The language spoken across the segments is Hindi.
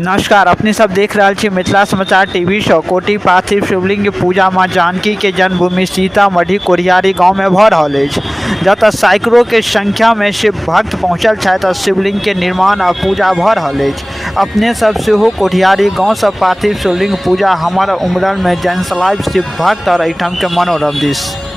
नमस्कार, अपने सब देख रहल छी मिथिला समाचार टीवी शो। कोटि पार्थिव शिवलिंग के पूजा मां जानकी के जन्मभूमि सीतामढ़ी कोरियारी गांव में भऽ रहल अछि, जतऽ सैकड़ों के संख्या में शिव भक्त पहुंचल छथि आ शिवलिंग के निर्माण आ पूजा भऽ रहल अछि। अपने सब सेहो कोरियारी गांव से पार्थिव शिवलिंग पूजा हमर उमरल में जनसलाइव शिव भक्त और एहिठाम के मनोरम दृश्य।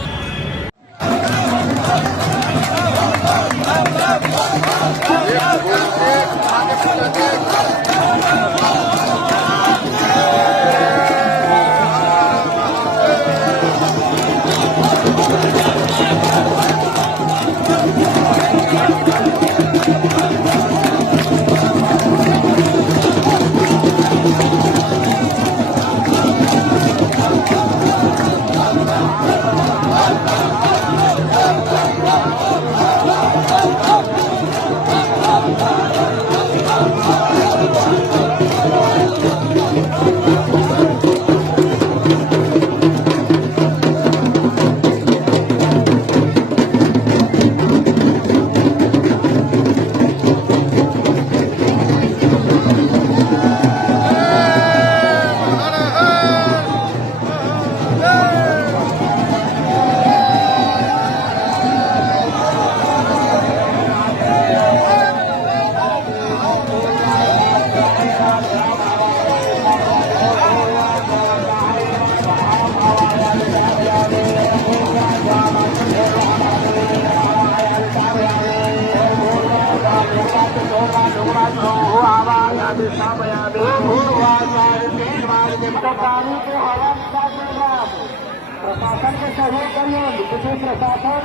प्रशासन के सहयोग करिए, विशेष प्रशासन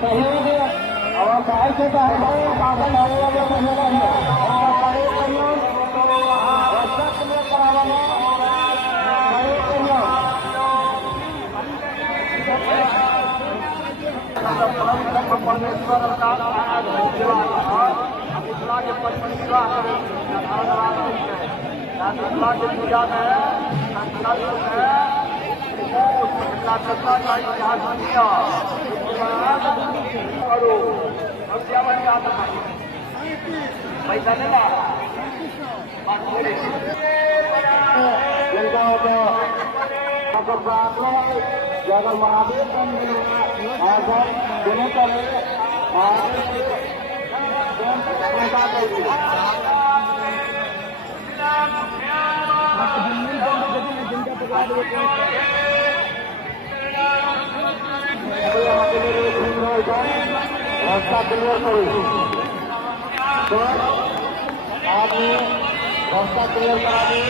सहयोग और बाहर से अगर महावीर रास्ता क्लियर करो, तो आपने रास्ता क्लियर करा दी।